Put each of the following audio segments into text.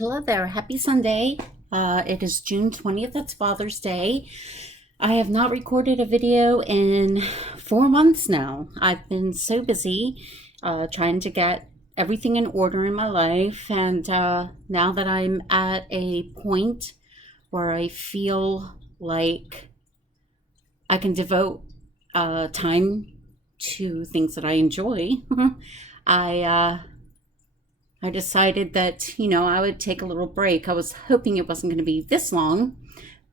Hello there. Happy Sunday. It is June 20th. It's Father's Day. I have not recorded a video in 4 months now. I've been so busy trying to get everything in order in my life. And now that I'm at a point where I feel like I can devote time to things that I enjoy, I decided that, I would take a little break. I was hoping it wasn't going to be this long,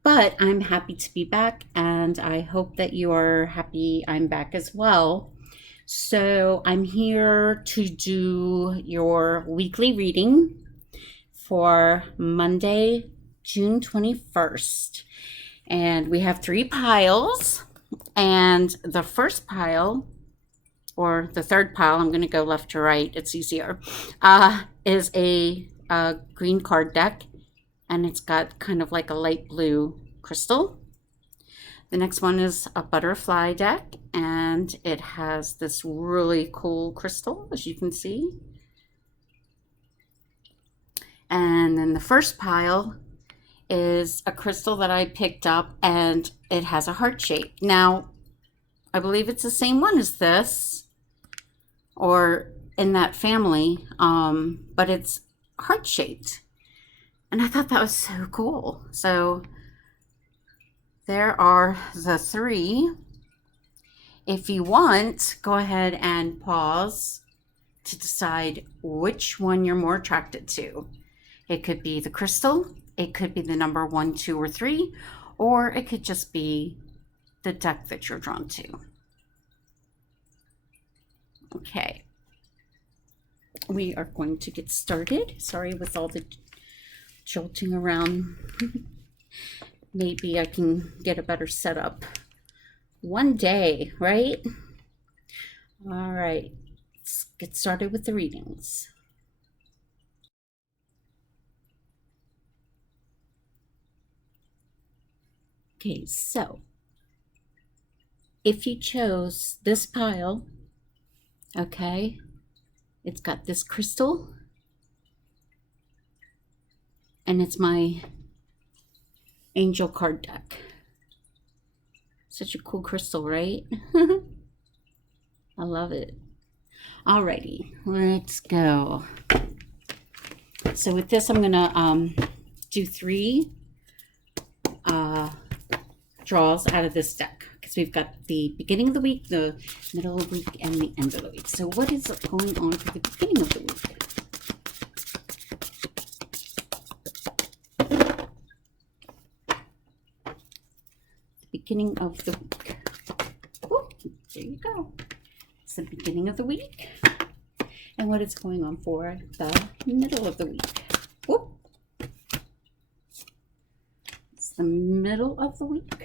but I'm happy to be back, and I hope that you are happy I'm back as well. So I'm here to do your weekly reading for Monday, June 21st. And we have 3 piles, and the first pile, or the third pile, I'm going to go left to right, it's easier, is a green card deck, and it's got kind of like a light blue crystal. The next one is a butterfly deck, and it has this really cool crystal, as you can see. And then the first pile is a crystal that I picked up, and it has a heart shape. Now, I believe it's the same one as this, or in that family, but it's heart-shaped. And I thought that was so cool. So there are the 3. If you want, go ahead and pause to decide which one you're more attracted to. It could be the crystal, it could be the number 1, 2, or 3, or it could just be the deck that you're drawn to. Okay, we are going to get started. Sorry with all the jolting around. Maybe I can get a better setup one day, right? All right, let's get started with the readings. Okay, so if you chose this pile, okay, it's got this crystal, and it's my angel card deck. Such a cool crystal, right? I love it. Alrighty, let's go. So with this, I'm gonna do 3 draws out of this deck, because we've got the beginning of the week, the middle of the week, and the end of the week. So what is going on for the beginning of the week? The beginning of the week. Oh, there you go. It's the beginning of the week. And what is going on for the middle of the week? Oh, it's the middle of the week.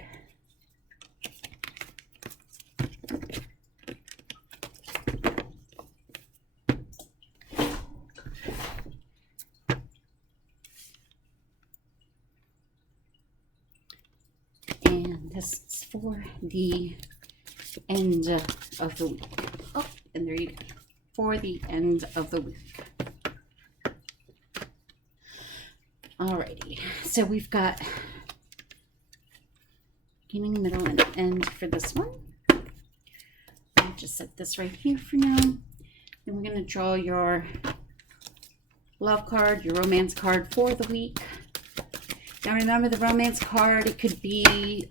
This is for the end of the week. Oh, and there you go. For the end of the week. Alrighty. So we've got beginning, middle, and end for this one. I'll just set this right here for now. Then we're going to draw your love card, your romance card for the week. Now remember, the romance card, it could be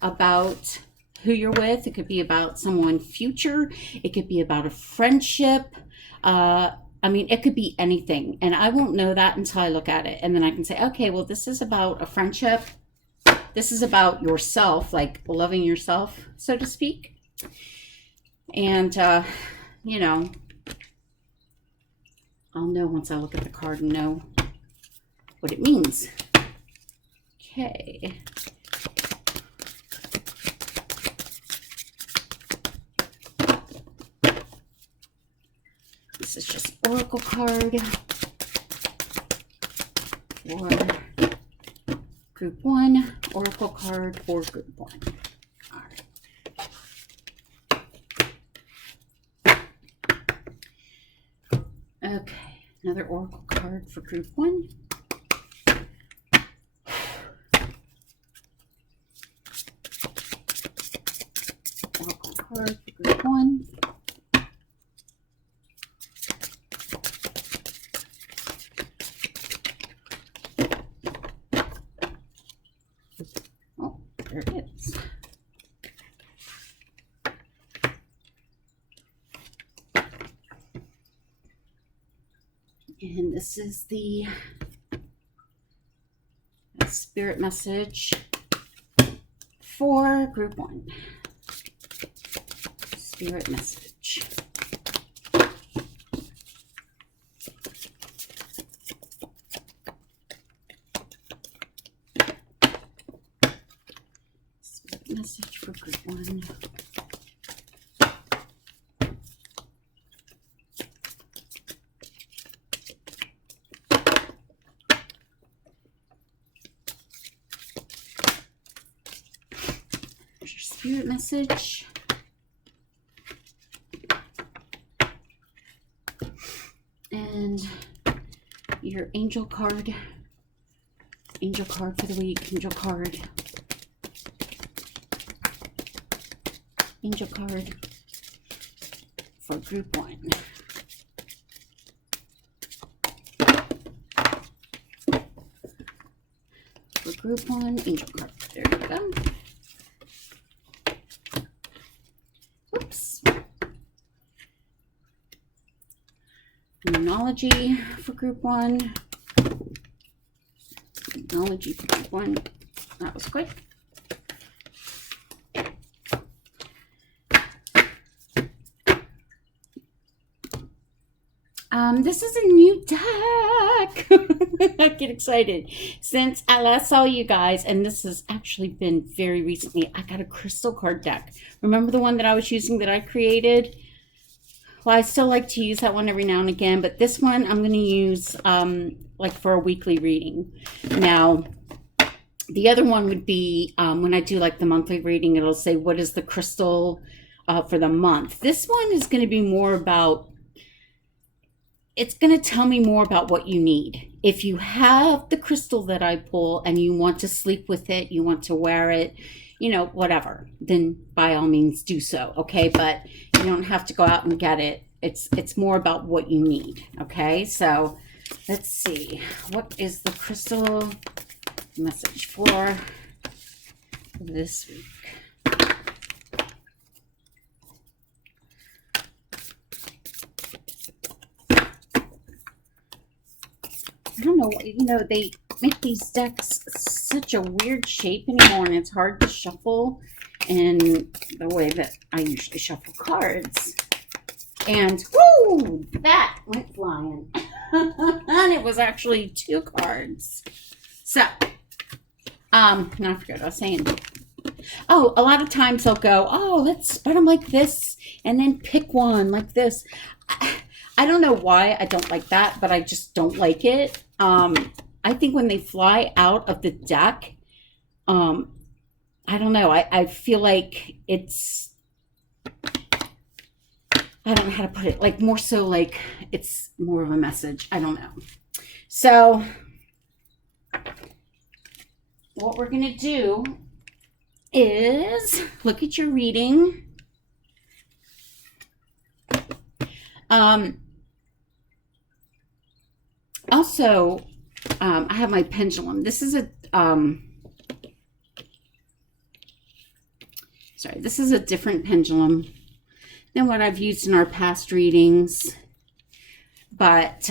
about who you're with. It could be about someone future. It could be about a friendship. I mean, it could be anything. And I won't know that until I look at it. And then I can say, okay, well, this is about a friendship. This is about yourself, like loving yourself, so to speak. And, I'll know once I look at the card and know what it means. Okay. This is just oracle card for group 1, oracle card for group 1. All right. Okay. Another oracle card for group 1. Oracle card for group 1. Oh, there it is. And this is the spirit message for group 1. Spirit message. Spirit message for group 1. Spirit message. And your angel card for the week, angel card for group 1. For group 1, angel card. There you go. Oops. Numerology for group 1. Numerology for group 1. That was quick. This is a new deck. I get excited. Since I last saw you guys, and this has actually been very recently, I got a crystal card deck. Remember the one that I was using that I created? Well, I still like to use that one every now and again, but this one I'm going to use like for a weekly reading. Now, the other one would be when I do like the monthly reading, it'll say what is the crystal for the month. This one is going to be more about, it's going to tell me more about what you need. If you have the crystal that I pull and you want to sleep with it, you want to wear it, you know, whatever, then by all means do so, okay? But you don't have to go out and get it. It's more about what you need, okay? So let's see. What is the crystal message for this week? I don't know, you know, they make these decks such a weird shape anymore, and it's hard to shuffle in the way that I usually shuffle cards. And, whoo, that went flying. And it was actually 2 cards. So, now I forgot what I was saying. Oh, a lot of times they'll go, oh, let's spread them like this, and then pick one like this. I don't know why I don't like that, but I just don't like it. I think when they fly out of the deck, I don't know. I feel like it's, I don't know how to put it, like more so like it's more of a message. I don't know. So what we're going to do is look at your reading. Also, I have my pendulum. This is a, this is a different pendulum than what I've used in our past readings. But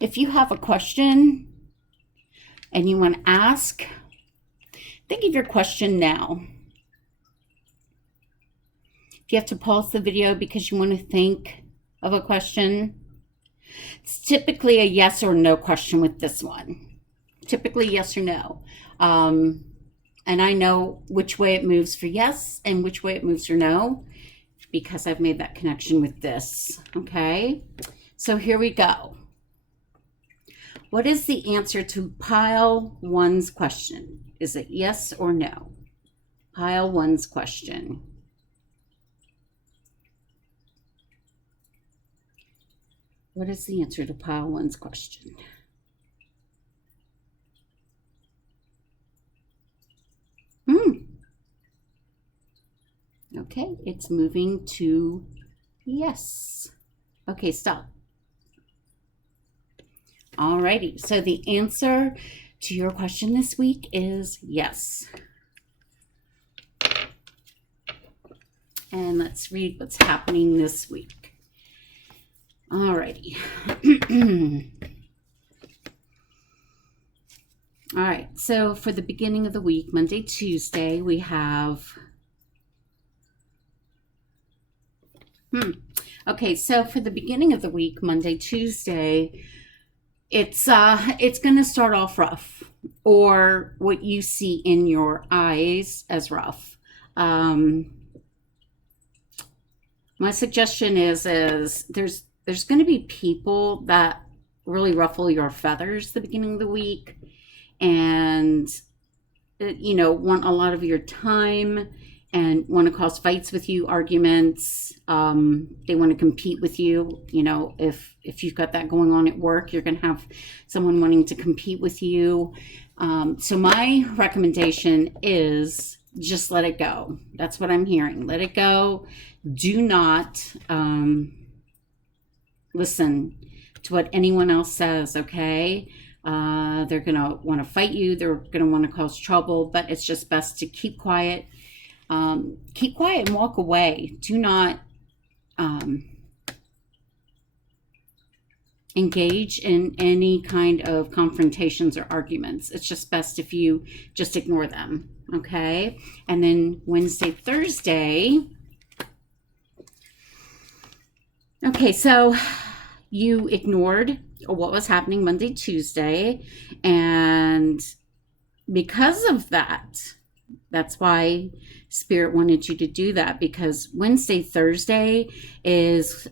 if you have a question and you want to ask, think of your question now. If you have to pause the video because you want to think of a question, it's typically a yes or no question with this one. Typically yes or no. And I know which way it moves for yes and which way it moves for no because I've made that connection with this. Okay, so here we go. What is the answer to pile 1's question? Is it yes or no? Pile 1's question. What is the answer to pile one's question? Okay, it's moving to yes. Okay, stop. Alrighty, so the answer to your question this week is yes. And let's read what's happening this week. Alrighty. All right, so for the beginning of the week, Monday, Tuesday, we have... Okay, so for the beginning of the week, Monday, Tuesday, it's going to start off rough, or what you see in your eyes as rough. My suggestion is there's going to be people that really ruffle your feathers the beginning of the week, and want a lot of your time and want to cause fights with you, arguments. They want to compete with you. If you've got that going on at work, you're going to have someone wanting to compete with you. So my recommendation is just let it go. That's what I'm hearing. Let it go. Do not listen to what anyone else says, okay? They're going to want to fight you. They're going to want to cause trouble, but it's just best to keep quiet. Keep quiet and walk away. Do not engage in any kind of confrontations or arguments. It's just best if you just ignore them, okay? And then Wednesday, Thursday. Okay, so you ignored what was happening Monday, Tuesday, and because of that, that's why Spirit wanted you to do that, because Wednesday, Thursday is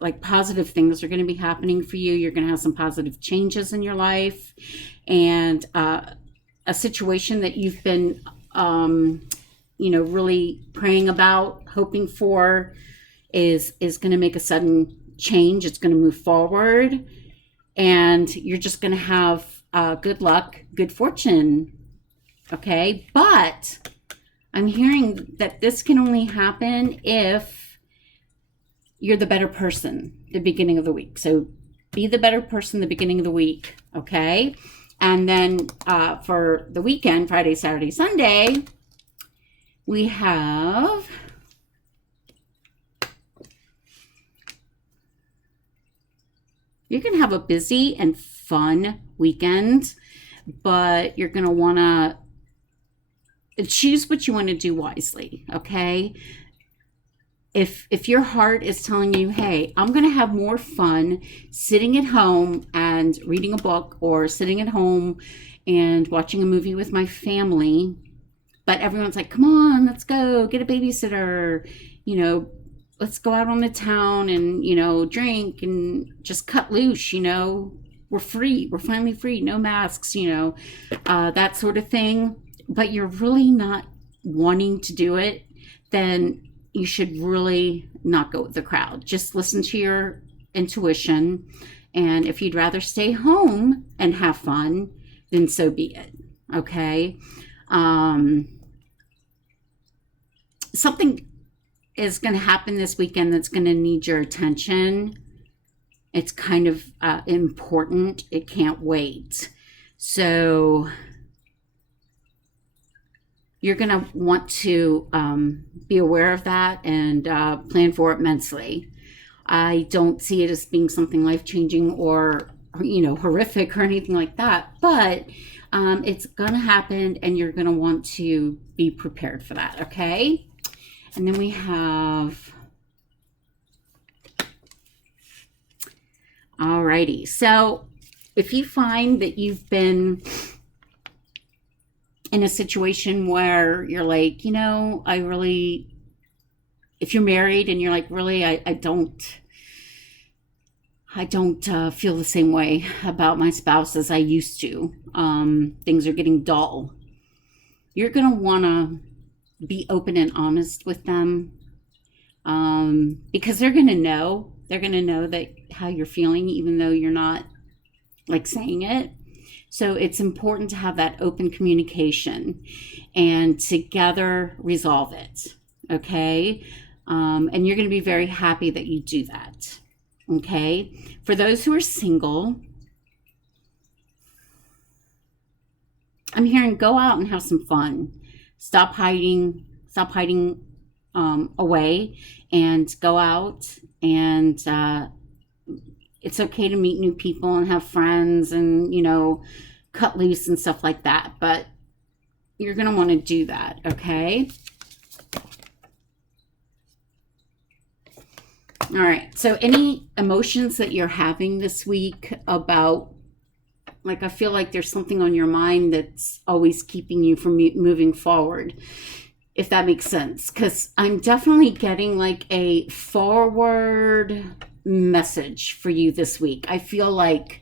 like positive things are going to be happening for you. You're going to have some positive changes in your life, and a situation that you've been, really praying about, hoping for, is going to make a sudden change. It's going to move forward, and you're just going to have good luck, good fortune. Okay, but I'm hearing that this can only happen if you're the better person the beginning of the week. So be the better person the beginning of the week, okay? And then for the weekend, Friday, Saturday, Sunday, we have... You're going to have a busy and fun weekend, but you're going to want to choose what you want to do wisely, okay? If your heart is telling you, hey, I'm going to have more fun sitting at home and reading a book, or sitting at home and watching a movie with my family, but everyone's like, come on, let's go get a babysitter, let's go out on the town and, drink and just cut loose, we're free. We're finally free. No masks, that sort of thing. But you're really not wanting to do it, then you should really not go with the crowd. Just listen to your intuition. And if you'd rather stay home and have fun, then so be it. Okay. Something is going to happen this weekend that's going to need your attention. It's kind of important. It can't wait. So you're going to want to be aware of that and plan for it mentally. I don't see it as being something life-changing or, horrific or anything like that, but it's going to happen, and you're going to want to be prepared for that, okay? And then we have... Alrighty, so if you find that you've been in a situation where you're like, if you're married and you're like, really, I don't feel the same way about my spouse as I used to. Things are getting dull. You're going to want to be open and honest with them, because they're going to know They're going to know that how you're feeling, even though you're not like saying it. So it's important to have that open communication and together resolve it. Okay. And you're going to be very happy that you do that. Okay. For those who are single, I'm hearing go out and have some fun. Stop hiding away and go out. And it's okay to meet new people and have friends and, cut loose and stuff like that. But you're going to want to do that, okay? All right. So any emotions that you're having this week about, like, I feel like there's something on your mind that's always keeping you from moving forward, if that makes sense. Because I'm definitely getting like a forward message for you this week. I feel like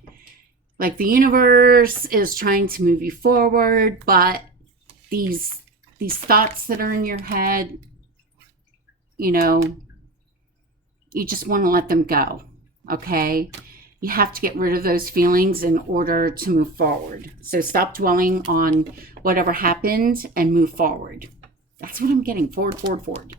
the universe is trying to move you forward, but these thoughts that are in your head, you just want to let them go, okay? You have to get rid of those feelings in order to move forward. So stop dwelling on whatever happened and move forward. That's what I'm getting. Forward.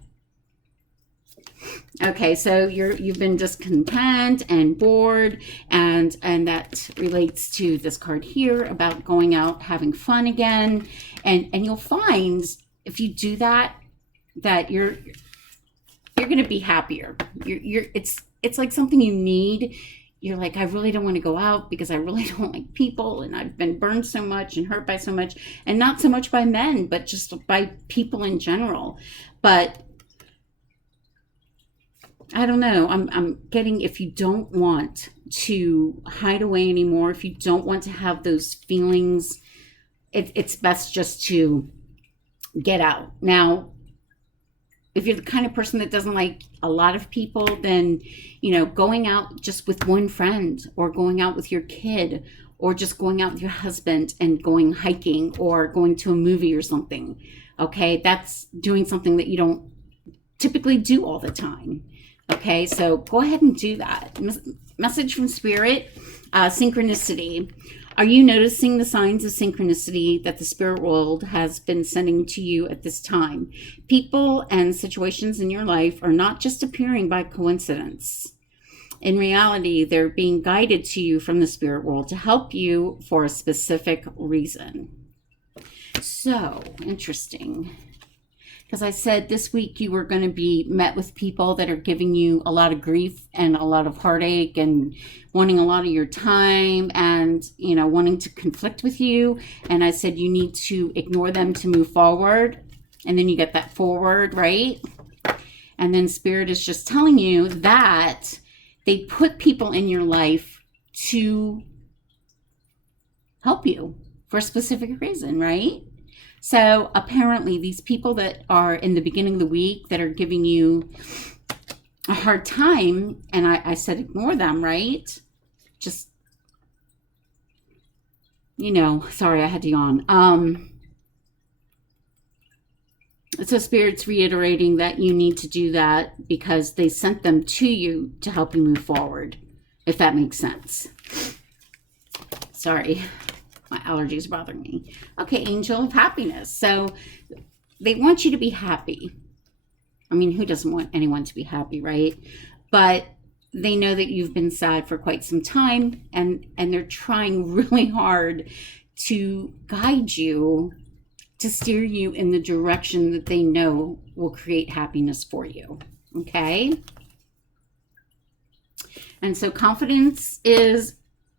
Okay, so you've been discontent and bored, and that relates to this card here about going out, having fun again, and you'll find if you do that you're going to be happier. It's like something you need. You're like, I really don't want to go out because I really don't like people, and I've been burned so much and hurt by so much, and not so much by men, but just by people in general. But I don't know. I'm getting, if you don't want to hide away anymore, if you don't want to have those feelings, it's best just to get out. Now, if you're the kind of person that doesn't like a lot of people, then, going out just with one friend, or going out with your kid, or just going out with your husband and going hiking or going to a movie or something. Okay. That's doing something that you don't typically do all the time. Okay, so go ahead and do that. Message from Spirit, synchronicity. Are you noticing the signs of synchronicity that the spirit world has been sending to you at this time? People and situations in your life are not just appearing by coincidence. In reality, they're being guided to you from the spirit world to help you for a specific reason. So, interesting. Because I said this week you were going to be met with people that are giving you a lot of grief and a lot of heartache and wanting a lot of your time and, wanting to conflict with you. And I said you need to ignore them to move forward. And then you get that forward, right? And then Spirit is just telling you that they put people in your life to help you for a specific reason, right? So apparently these people that are in the beginning of the week that are giving you a hard time, and I said ignore them, right? Just, sorry, I had to yawn. So Spirit's reiterating that you need to do that because they sent them to you to help you move forward, if that makes sense. Sorry. My allergies bothering me. Okay, angel of happiness. So they want you to be happy. I mean, who doesn't want anyone to be happy, right? But they know that you've been sad for quite some time, and they're trying really hard to guide you, to steer you in the direction that they know will create happiness for you. Okay? And so confidence is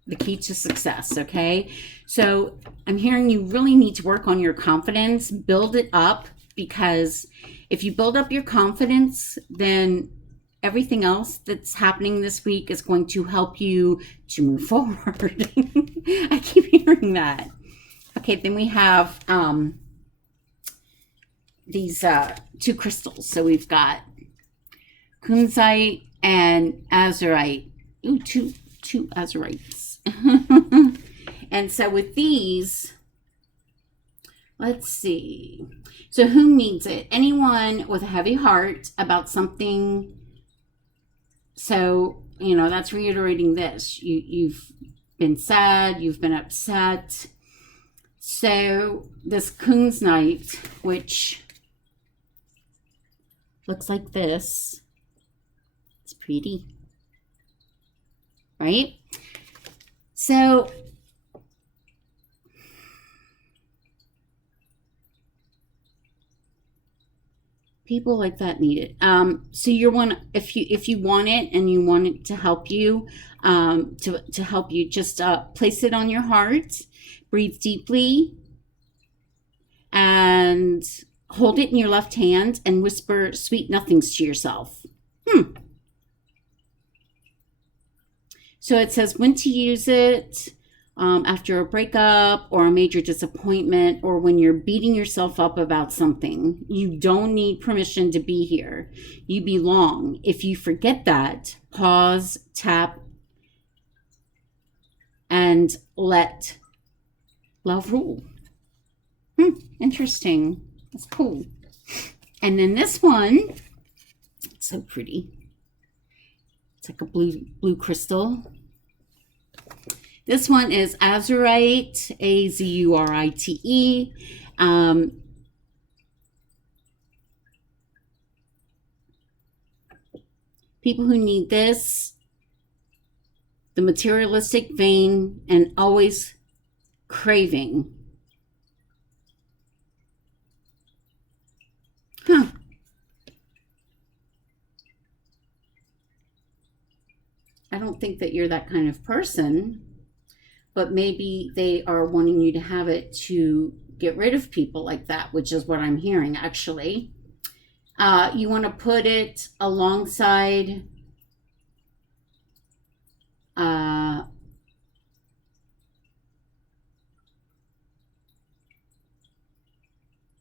the key to success, okay? So I'm hearing you really need to work on your confidence, build it up, because if you build up your confidence, then everything else that's happening this week is going to help you to move forward. I keep hearing that. Okay, then we have these two crystals. So we've got kunzite and azurite. Ooh, two azurites. And so with these, let's see. So who needs it? Anyone with a heavy heart about something. So you know, that's reiterating this. You've been sad, you've been upset. So this Coon's Night, which looks like this, it's pretty, right? So people like that need it. So you want, if you want it and you want it to help you, to help you, just place it on your heart, breathe deeply, and hold it in your left hand and whisper sweet nothings to yourself. So it says when to use it. After a breakup or a major disappointment, or when you're beating yourself up about something. You don't need permission to be here. You belong. If you forget that, pause, tap, and let love rule. Interesting. That's cool. And then this one, it's so pretty. It's like a blue crystal. This one is Azurite, Azurite. People who need this, the materialistic vein and always craving. I don't think that you're that kind of person. But maybe they are wanting you to have it to get rid of people like that, which is what I'm hearing, actually. You want to put it alongside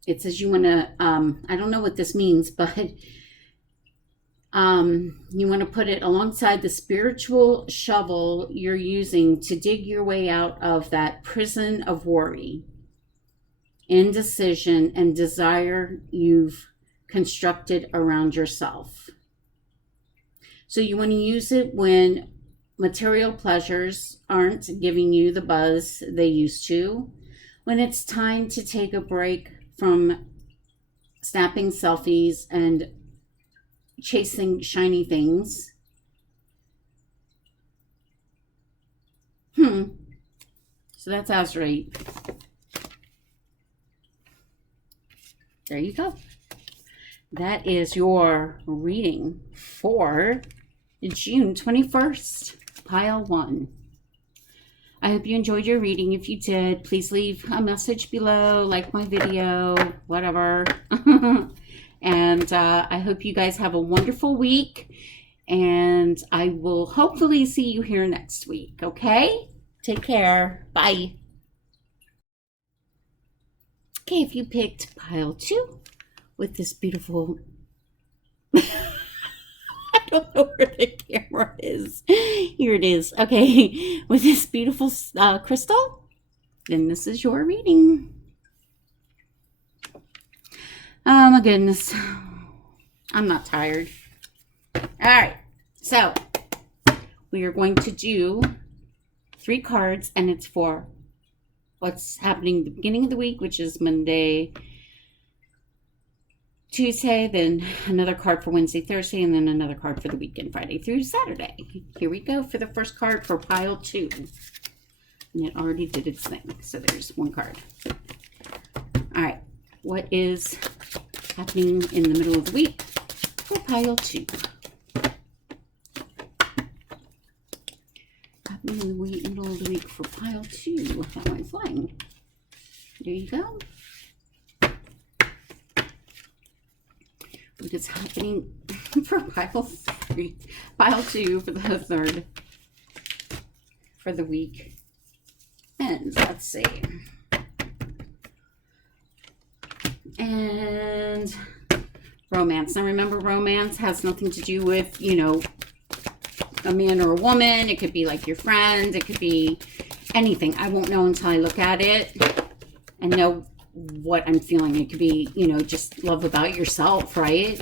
it says you want to, I don't know what this means, but you want to put it alongside the spiritual shovel you're using to dig your way out of that prison of worry, indecision, and desire you've constructed around yourself. So you want to use it when material pleasures aren't giving you the buzz they used to, when it's time to take a break from snapping selfies and chasing shiny things. So that's Azurite. There you go. That is your reading for June 21st, pile 1. I hope you enjoyed your reading. If you did, please leave a message below, like my video, whatever. And I hope you guys have a wonderful week. And I will hopefully see you here next week, okay? Take care. Bye. Okay, if you picked pile 2 with this beautiful... I don't know where the camera is. Here it is. Okay, with this beautiful crystal, then this is your reading. Oh my goodness. I'm not tired. All right, so we are going to do 3 cards, and it's for what's happening at the beginning of the week, which is Monday, Tuesday, then another card for Wednesday, Thursday, and then another card for the weekend, Friday through Saturday. Here we go for the first card for pile 2. And it already did its thing. So there's 1 card. All right. What is happening in the middle of the week for pile 2? Happening in the middle of the week for pile 2. How am I flying? There you go. What is happening for pile 3? Pile 2 for the 3rd for the week. And let's see. And romance. Now remember, romance has nothing to do with, you know, a man or a woman. It could be like your friend. It could be anything. I won't know until I look at it and know what I'm feeling. It could be, you know, just love about yourself, right?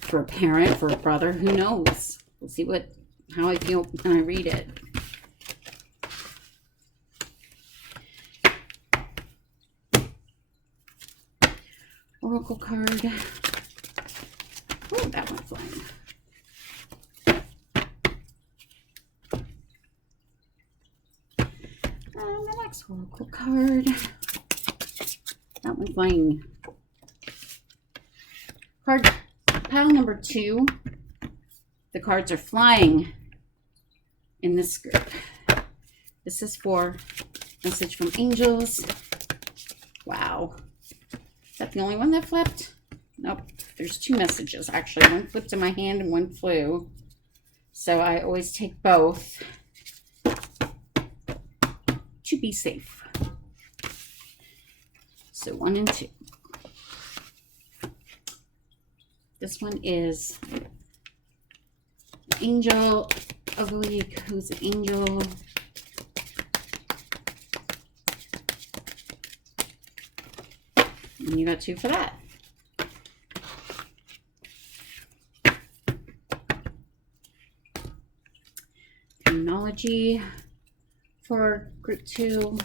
For a parent, for a brother, who knows? We'll see what how I feel when I read it. Oracle card. Oh, that went flying. And the next Oracle card. That went flying. Card pile number 2. The cards are flying in this group. This is for message from angels. Wow. Is that the only one that flipped? Nope. There's 2 messages, actually. One flipped in my hand and one flew. So I always take both to be safe. So 1 and 2. This one is Angel of the Week. Who's an angel? And you got 2 for that. Terminology for group 2.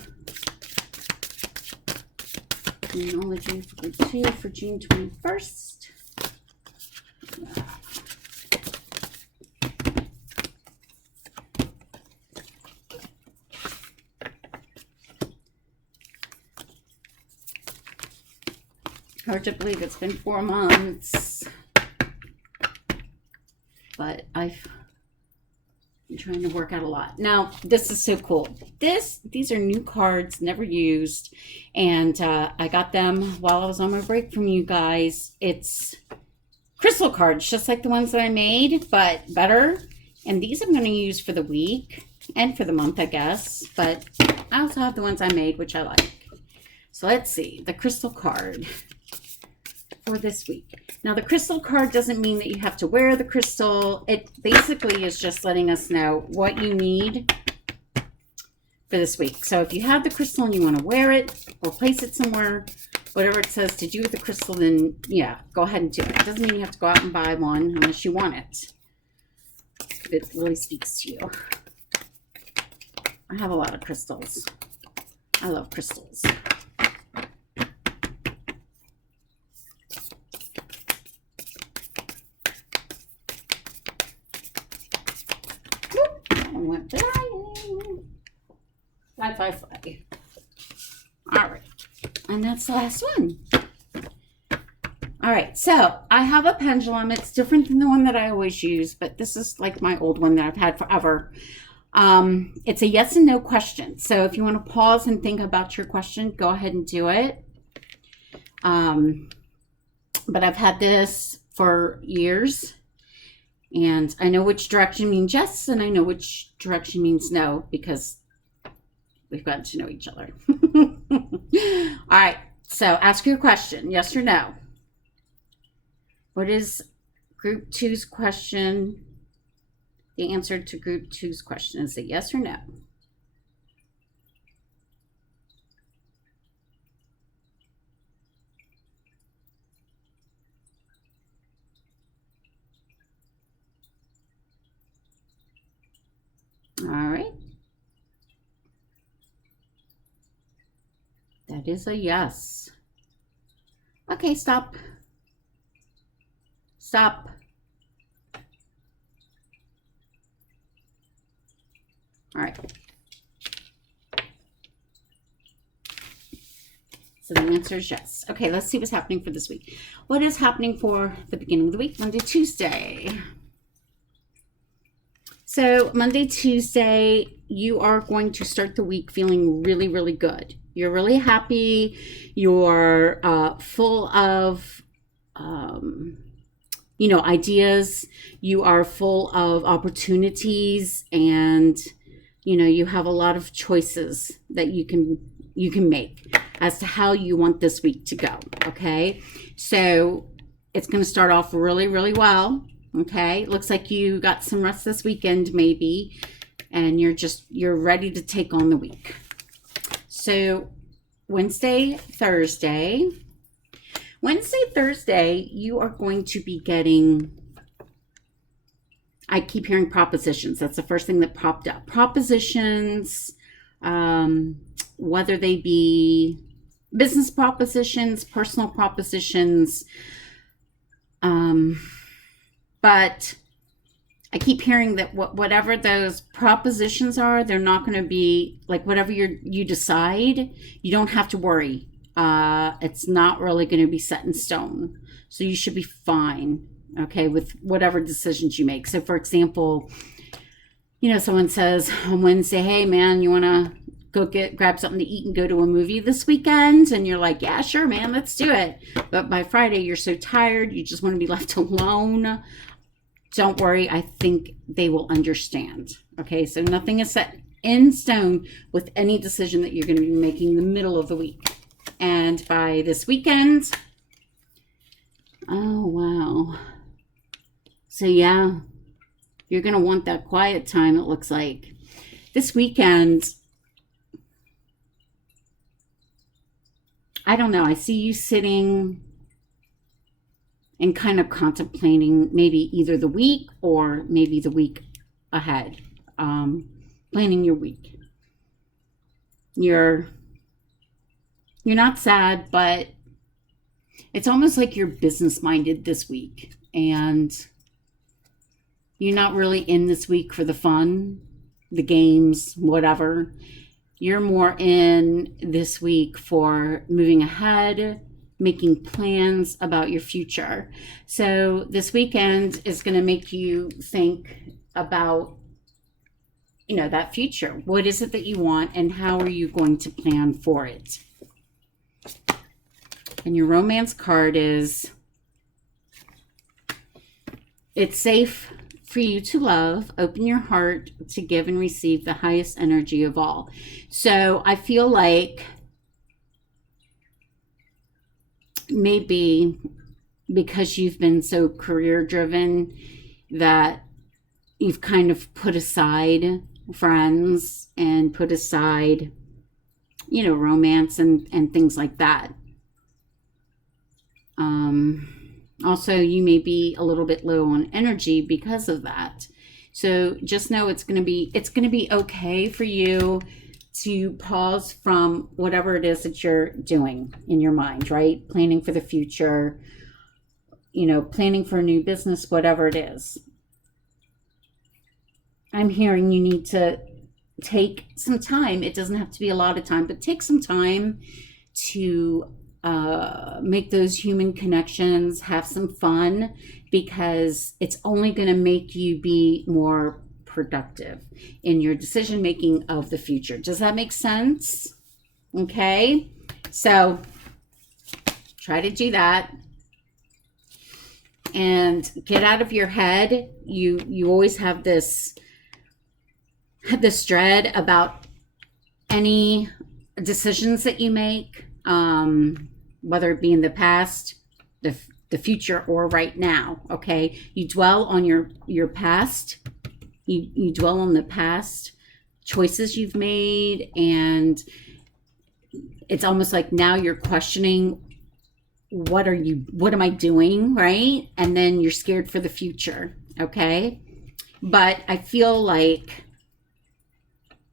Terminology for group 2 for June 21st. Hard to believe it's been 4 months, but I've been trying to work out a lot. Now, this is so cool. These are new cards, never used, and I got them while I was on my break from you guys. It's crystal cards, just like the ones that I made, but better. And these I'm going to use for the week and for the month, I guess. But I also have the ones I made, which I like. So let's see, the crystal card for this week. Now, the crystal card doesn't mean that you have to wear the crystal. It basically is just letting us know what you need for this week. So if you have the crystal and you want to wear it or place it somewhere, whatever it says to do with the crystal, then yeah, go ahead and do it. It doesn't mean you have to go out and buy one unless you want it. If it really speaks to you. I have a lot of crystals. I love crystals. Went flying. Fly. All right. And that's the last one. All right. So I have a pendulum. It's different than the one that I always use, but this is like my old one that I've had forever. It's a yes and no question. So if you want to pause and think about your question, go ahead and do it. But I've had this for years. And I know which direction means yes, and I know which direction means no, because we've gotten to know each other. All right, so ask your question, yes or no. What is group 2's question? The answer to group 2's question is it yes or no? All right. That is a yes. Okay, stop. Stop. All right. So the answer is yes. Okay, let's see what's happening for this week. What is happening for the beginning of the week? Monday, Tuesday. So Monday, Tuesday, you are going to start the week feeling really, really good. You're really happy. You're full of, ideas. You are full of opportunities, and you have a lot of choices that you can make as to how you want this week to go. Okay, so it's going to start off really, really well. Okay, looks like you got some rest this weekend maybe, and you're ready to take on the week. So Wednesday, Thursday, you are going to be getting I keep hearing propositions. That's the first thing that popped up. Propositions, whether they be business propositions, personal propositions, but I keep hearing that whatever those propositions are, they're not going to be like whatever you decide. You don't have to worry. It's not really going to be set in stone, so you should be fine. Okay, with whatever decisions you make. So, for example, someone says on Wednesday, "Hey, man, you want to go grab something to eat and go to a movie this weekend?" And you're like, "Yeah, sure, man, let's do it." But by Friday, you're so tired, you just want to be left alone. Don't worry, I think they will understand. Okay, so nothing is set in stone with any decision that you're going to be making in the middle of the week. And by this weekend, oh, wow. So yeah, you're going to want that quiet time, it looks like. This weekend, I don't know, I see you sitting and kind of contemplating maybe either the week or maybe the week ahead, planning your week. You're not sad, but it's almost like you're business minded this week, and you're not really in this week for the fun, the games, whatever. You're more in this week for moving ahead, making plans about your future. So this weekend is going to make you think about, that future. What is it that you want, and how are you going to plan for it? And your romance card is, it's safe for you to love, open your heart to give and receive the highest energy of all. So I feel like maybe because you've been so career driven that you've kind of put aside friends and put aside, romance and things like that. Also, you may be a little bit low on energy because of that. So just know it's going to be okay for you to pause from whatever it is that you're doing in your mind, right? Planning for the future, planning for a new business, whatever it is. I'm hearing you need to take some time. It doesn't have to be a lot of time, but take some time to make those human connections, have some fun, because it's only going to make you be more productive in your decision making of the future. Does that make sense? Okay, so try to do that and get out of your head. You always have this dread about any decisions that you make, whether it be in the past, the future, or right now. Okay, you dwell on your past. You dwell on the past choices you've made, and it's almost like now you're questioning, what am I doing, right? And then you're scared for the future. Okay, but I feel like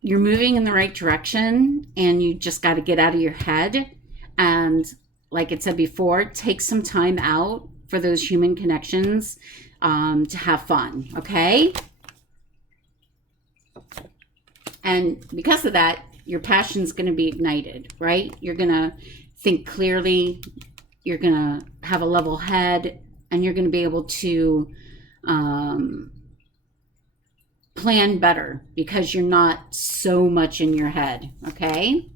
you're moving in the right direction, and you just got to get out of your head. And like it said before, take some time out for those human connections, to have fun. Okay. And because of that, your passion's going to be ignited, right? You're going to think clearly. You're going to have a level head, and you're going to be able to plan better because you're not so much in your head, okay?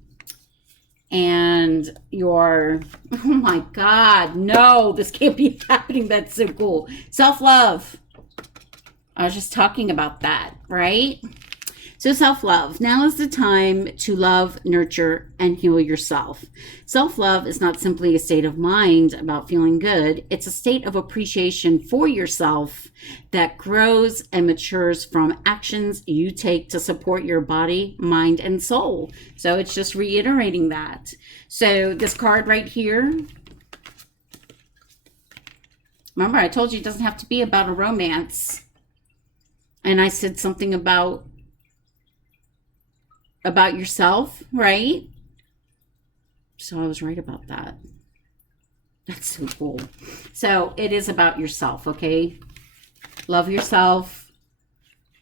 And oh my God, no, this can't be happening. That's so cool. Self-love. I was just talking about that, right? So self-love. Now is the time to love, nurture, and heal yourself. Self-love is not simply a state of mind about feeling good. It's a state of appreciation for yourself that grows and matures from actions you take to support your body, mind, and soul. So it's just reiterating that. So this card right here, remember I told you it doesn't have to be about a romance. And I said something about yourself, right? So I was right about that. That's so cool. So it is about yourself, okay? Love yourself.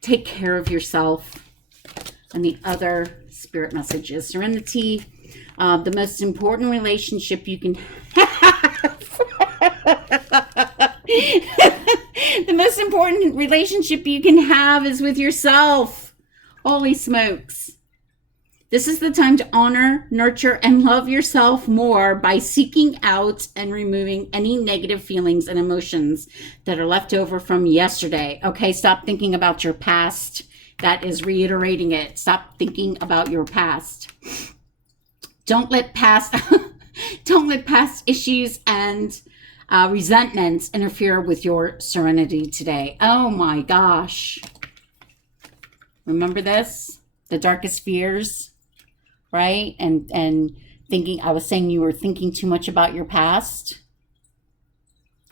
Take care of yourself. And the other spirit message is serenity. The most important relationship you can have. The most important relationship you can have is with yourself. Holy smokes. This is the time to honor, nurture, and love yourself more by seeking out and removing any negative feelings and emotions that are left over from yesterday. Okay, stop thinking about your past. That is reiterating it. Stop thinking about your past. Don't let past issues and resentments interfere with your serenity today. Oh my gosh. Remember this? The darkest fears, right? And thinking, I was saying you were thinking too much about your past.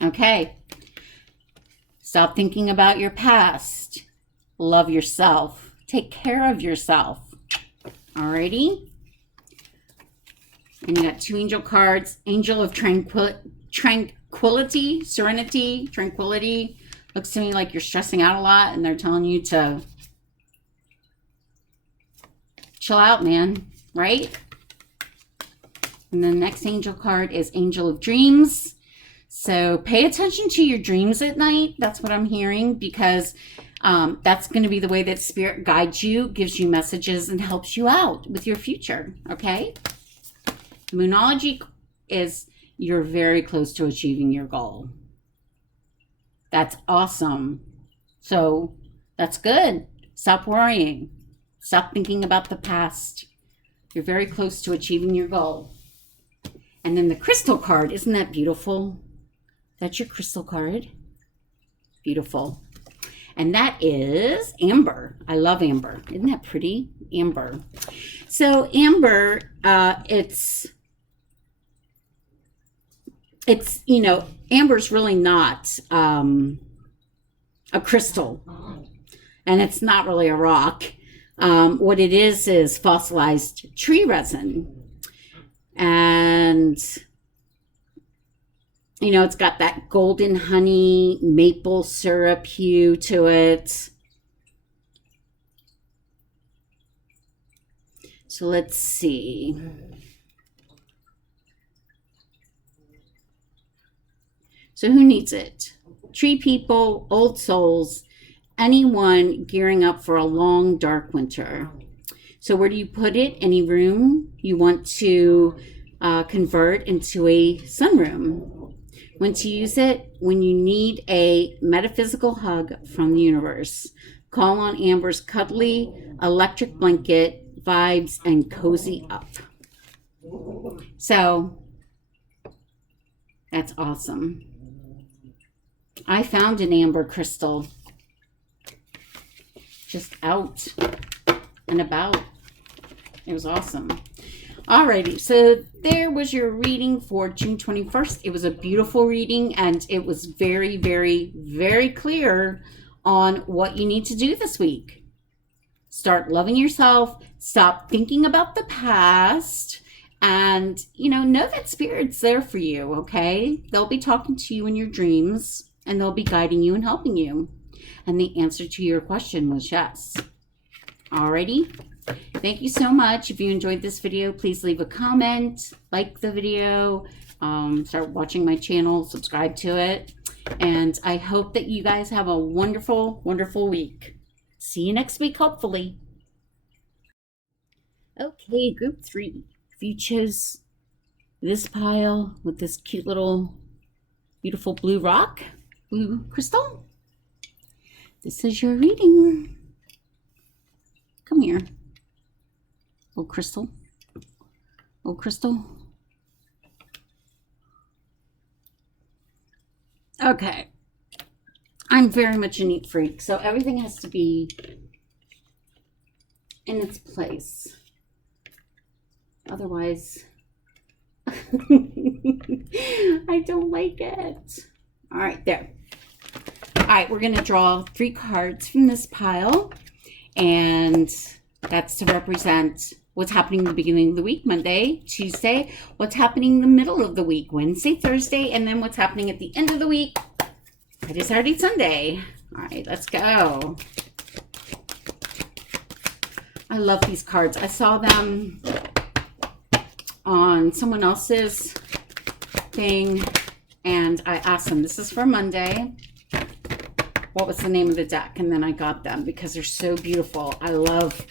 Okay. Stop thinking about your past. Love yourself. Take care of yourself. Alrighty? And you got 2 angel cards. Angel of tranquility, serenity, tranquility. Looks to me like you're stressing out a lot and they're telling you to chill out, man. Right? And the next angel card is Angel of Dreams. So pay attention to your dreams at night. That's what I'm hearing, because that's going to be the way that Spirit guides you, gives you messages, and helps you out with your future. Okay? Moonology is you're very close to achieving your goal. That's awesome. So that's good. Stop worrying. Stop thinking about the past. You're very close to achieving your goal. And then the crystal card, isn't that beautiful? That's your crystal card. Beautiful. And that is amber. I love amber. Isn't that pretty? Amber. So amber, it's, you know, amber's really not a crystal. And it's not really a rock. What it is fossilized tree resin. And, you know, it's got that golden honey maple syrup hue to it. So let's see. So who needs it? Tree people, old souls, anyone gearing up for a long, dark winter. So where do you put it? Any room you want to convert into a sunroom. When to use it? When you need a metaphysical hug from the universe. Call on Amber's cuddly electric blanket vibes and cozy up. So that's awesome. I found an amber crystal just out and about. It was awesome. Alrighty, so there was your reading for June 21st. It was a beautiful reading, and it was very, very, very clear on what you need to do this week. Start loving yourself. Stop thinking about the past. And, you know that Spirit's there for you, okay? They'll be talking to you in your dreams, and they'll be guiding you and helping you. And the answer to your question was yes. Alrighty. Thank you so much. If you enjoyed this video, please leave a comment, like the video, start watching my channel, subscribe to it. And I hope that you guys have a wonderful, wonderful week. See you next week, hopefully. Okay, group 3. If you chose this pile with this cute little beautiful blue rock, blue crystal, this is your reading. Come here. Oh, crystal. Oh, crystal. Okay. I'm very much a neat freak, so everything has to be in its place. Otherwise, I don't like it. All right, there. All right, we're going to draw 3 cards from this pile, and that's to represent what's happening in the beginning of the week, Monday, Tuesday, what's happening in the middle of the week, Wednesday, Thursday, and then what's happening at the end of the week, Friday, Saturday, Sunday. All right, let's go. I love these cards. I saw them on someone else's thing, and I asked them, this is for Monday, what was the name of the deck? And then I got them because they're so beautiful. I love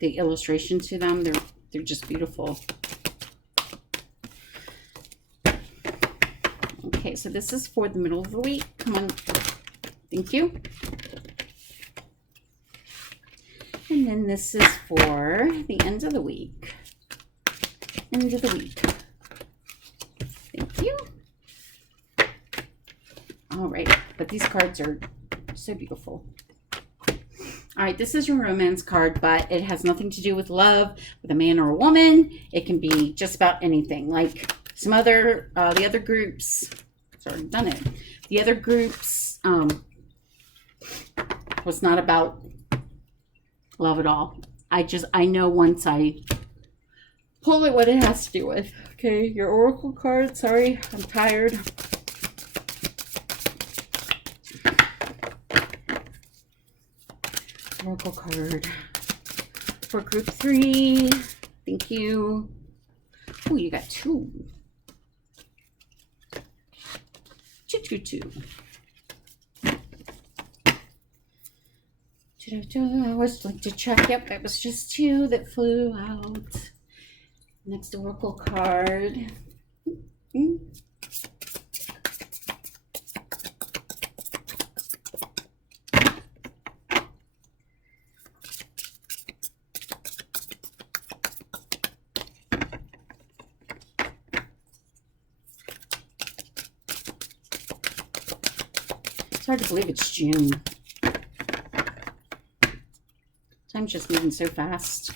the illustration to them. They're just beautiful. Okay, so this is for the middle of the week. Come on. Thank you. And then this is for the end of the week. End of the week. Thank you. All right, but these cards are so beautiful. All right, this is your romance card, but it has nothing to do with love, with a man or a woman. It can be just about anything. Like some other, the other groups, it's already done it. The other groups was not about love at all. I know once I pull it what it has to do with. Okay, your oracle card. Sorry, I'm tired. Oracle card for group 3. Thank you. Oh, you got 2. 2, 2, 2. I always like to check. Yep, that was just 2 that flew out. Next oracle card. It's hard to believe it's June. Time's just moving so fast.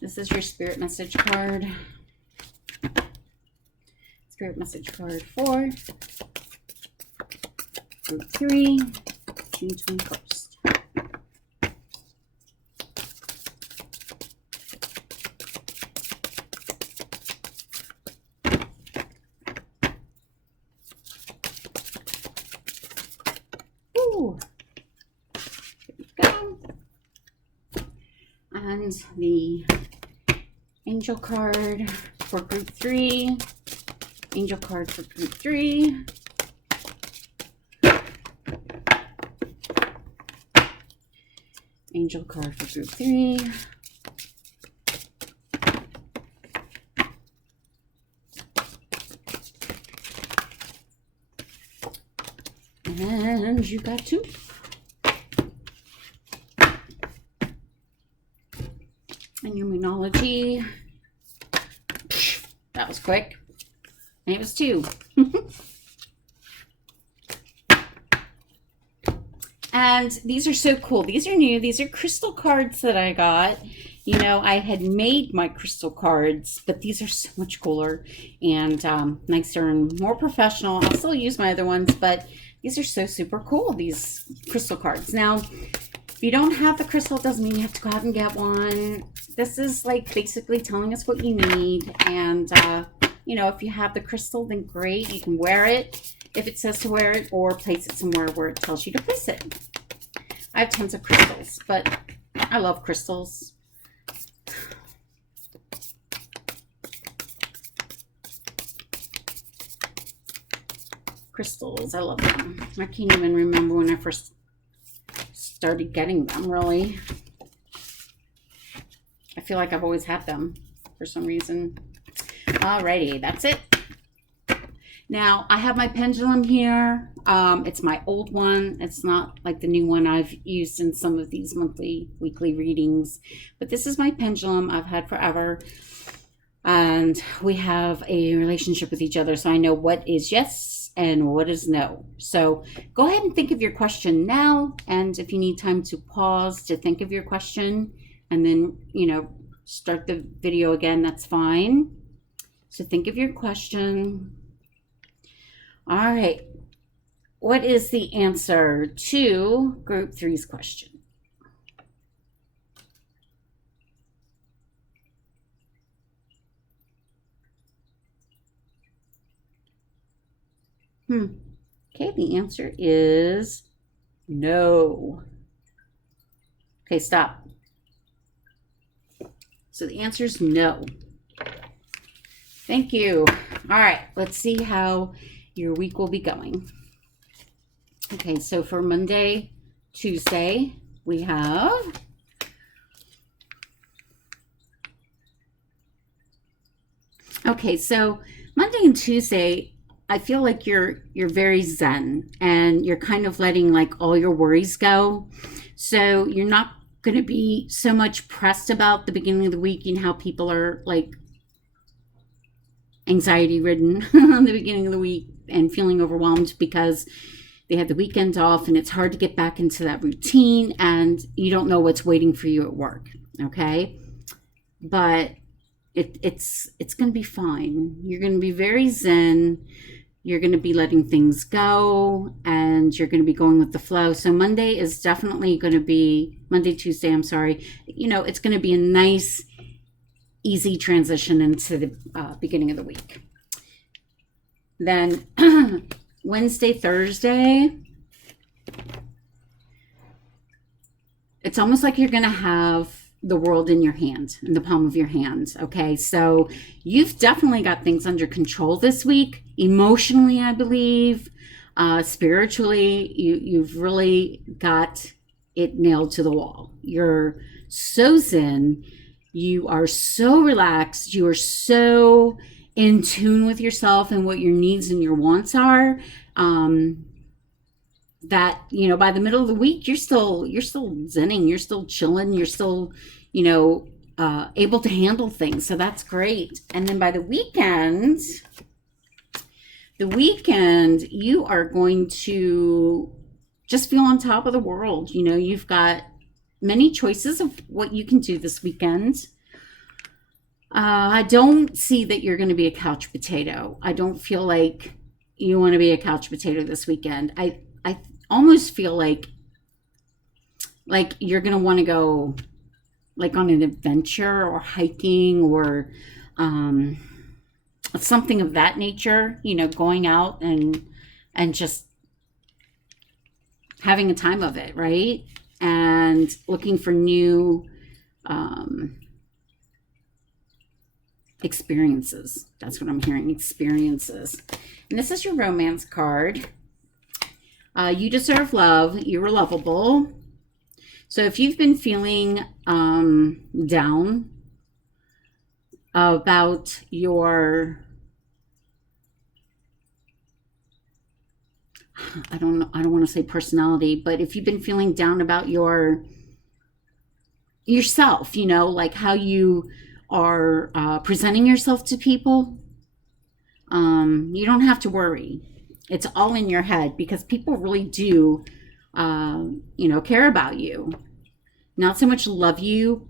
This is your spirit message card. Spirit message card for group 3, June 21st. And the angel card for group 3. Angel card for group 3. Angel card for group 3. And you got 2. And your Moonology. That was quick. And it was 2. And these are so cool. These are new. These are crystal cards that I got. You know, I had made my crystal cards, but these are so much cooler and nicer and more professional. I'll still use my other ones, but these are so super cool, these crystal cards. Now, if you don't have the crystal, it doesn't mean you have to go out and get one. This is like basically telling us what you need. And, you know, if you have the crystal, then great. You can wear it if it says to wear it, or place it somewhere where it tells you to place it. I have tons of crystals, but I love crystals. Crystals, I love them. I can't even remember when I first started getting them, really. I feel like I've always had them for some reason. Alrighty, that's it. Now, I have my pendulum here. It's my old one. It's not like the new one I've used in some of these weekly readings. But this is my pendulum I've had forever. And we have a relationship with each other. So I know what is yes and what is no. So go ahead and think of your question now. And if you need time to pause to think of your question, and then, start the video again, that's fine. So think of your question. All right. What is the answer to Group 3's question? Okay, the answer is no. Okay, stop. So the answer is no. Thank you. All right, let's see how your week will be going. Okay, so for Monday, Tuesday, we have okay, so Monday and Tuesday, I feel like you're very zen and you're kind of letting like all your worries go. So you're not going to be so much pressed about the beginning of the week and how people are like anxiety ridden on the beginning of the week and feeling overwhelmed because they had the weekend off and it's hard to get back into that routine and you don't know what's waiting for you at work. Okay. But it's going to be fine. You're going to be very zen. You're going to be letting things go and you're going to be going with the flow. So Monday is definitely going to be Tuesday, I'm sorry. It's going to be a nice, easy transition into the beginning of the week. Then Wednesday, Thursday, it's almost like you're going to have the world in your hand, in the palm of your hand. Okay, so you've definitely got things under control this week, emotionally, I believe, spiritually. You've really got it nailed to the wall. You're so zen. You are so relaxed. You are so in tune with yourself and what your needs and your wants are. That by the middle of the week you're still zenning, you're still chilling, you're still able to handle things, so that's great. And then by the weekend you are going to just feel on top of the world. You've got many choices of what you can do this weekend. I don't see that you're going to be a couch potato. I don't feel like you want to be a couch potato this weekend. I almost feel like you're going to want to go like on an adventure or hiking or something of that nature, going out and just having a time of it, right? And looking for new experiences. That's what I'm hearing, experiences. And this is your romance card. You deserve love. You are lovable. So if you've been feeling down about your, I don't want to say personality, but if you've been feeling down about yourself, like how you are presenting yourself to people, you don't have to worry. It's all in your head because people really do, care about you. Not so much love you,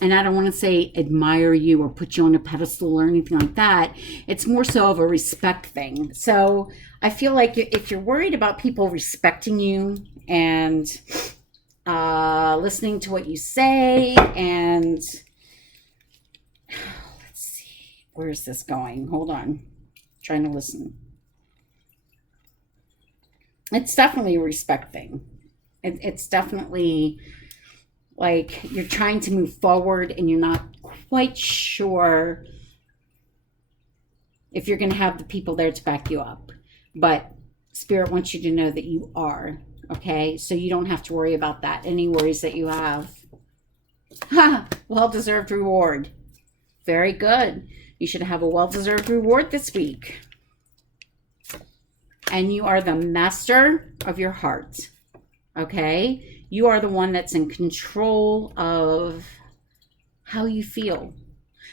and I don't want to say admire you or put you on a pedestal or anything like that. It's more so of a respect thing. So I feel like if you're worried about people respecting you and listening to what you say and let's see, where's this going? Hold on. Trying to listen. It's definitely a respect thing. It's definitely like you're trying to move forward and you're not quite sure if you're going to have the people there to back you up. But Spirit wants you to know that you are, okay? So you don't have to worry about that. Any worries that you have. Well-deserved reward. Very good. You should have a well-deserved reward this week. And you are the master of your heart, okay? You are the one that's in control of how you feel.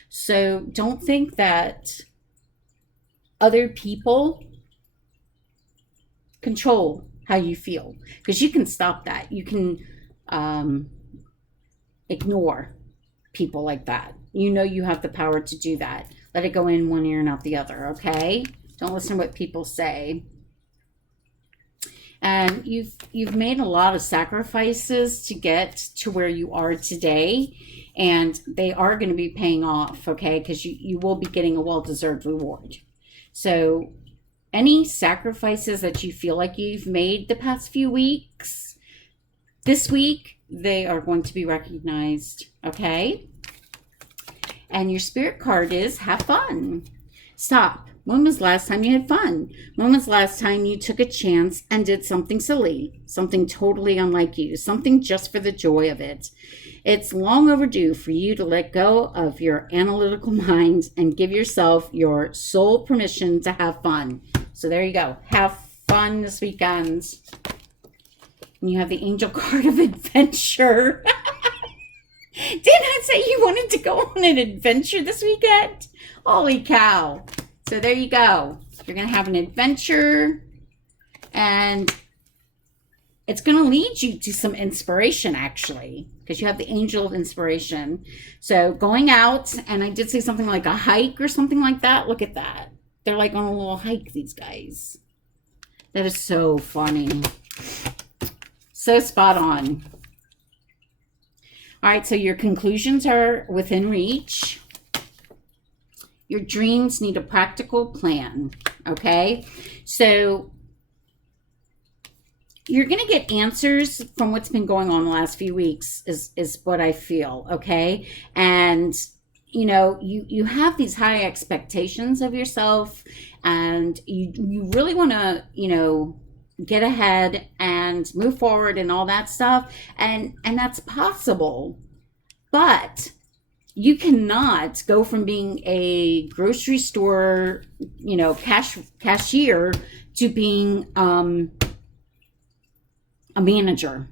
So don't think that other people control how you feel, because you can stop that. You can ignore people like that. You know you have the power to do that. Let it go in one ear and out the other, okay? Don't listen to what people say. And you've made a lot of sacrifices to get to where you are today, and they are going to be paying off, okay? Because you will be getting a well-deserved reward. So any sacrifices that you feel like you've made the past few weeks, this week, they are going to be recognized, okay? And your spirit card is have fun. Stop. When was the last time you had fun? When was the last time you took a chance and did something silly, something totally unlike you, something just for the joy of it? It's long overdue for you to let go of your analytical mind and give yourself your sole permission to have fun. So there you go. Have fun this weekend. And you have the angel card of adventure. Didn't I say you wanted to go on an adventure this weekend? Holy cow. So there you go. You're going to have an adventure, and it's going to lead you to some inspiration, actually, because you have the angel of inspiration. So going out, and I did say something like a hike or something like that. Look at that. They're like on a little hike, these guys. That is so funny. So spot on. All right, so your conclusions are within reach. Your dreams need a practical plan, okay? So you're going to get answers from what's been going on the last few weeks is what I feel, okay? And, you know, you have these high expectations of yourself, and you really want to, you know, get ahead and move forward and all that stuff. And that's possible, but you cannot go from being a grocery store, you know, cashier to being a manager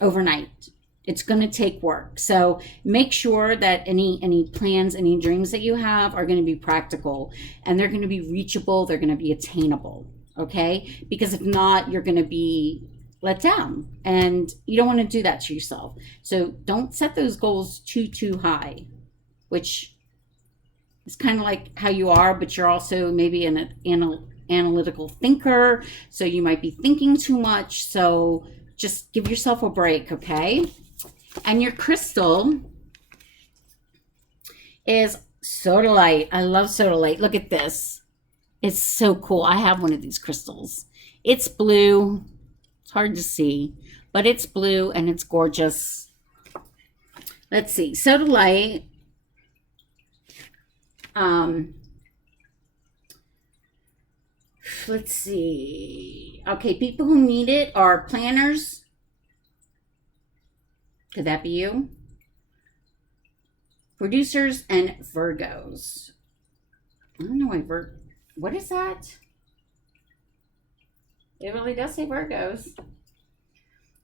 overnight. It's going to take work. So make sure that any plans, any dreams that you have are going to be practical, and they're going to be reachable. They're going to be attainable. Okay? Because if not, you're going to be let down, and you don't want to do that to yourself. So don't set those goals too high, which is kind of like how you are, but you're also maybe an analytical thinker, so you might be thinking too much. So just give yourself a break, okay? And your crystal is sodalite. I love sodalite. Look at this. It's so cool. I have one of these crystals. It's blue. It's hard to see, but it's blue and it's gorgeous. Let's see. Sodalite. Let's see. Okay, people who need it are planners. Could that be you? Producers and Virgos. I don't know why what is that? It really does say Virgos.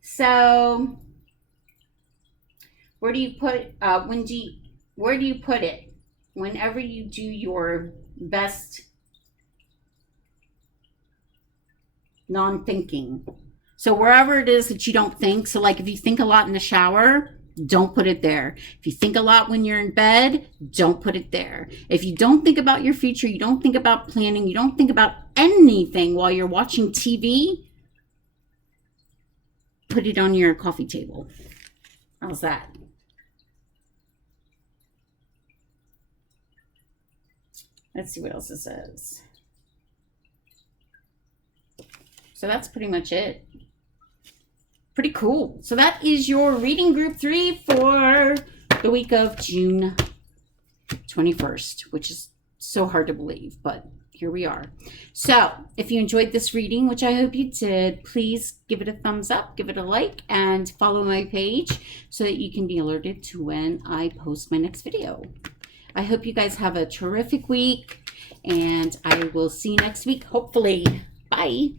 So, where do you put where do you put it? Whenever you do your best non-thinking. So wherever it is that you don't think, so like if you think a lot in the shower, don't put it there. If you think a lot when you're in bed, don't put it there. If you don't think about your future, you don't think about planning, you don't think about anything while you're watching TV, put it on your coffee table. How's that? Let's see what else it says. So that's pretty much it. Pretty cool. So that is your reading group 3 for the week of June 21st, which is so hard to believe, but here we are. So if you enjoyed this reading, which I hope you did, please give it a thumbs up, give it a like, and follow my page so that you can be alerted to when I post my next video. I hope you guys have a terrific week, and I will see you next week, hopefully. Bye.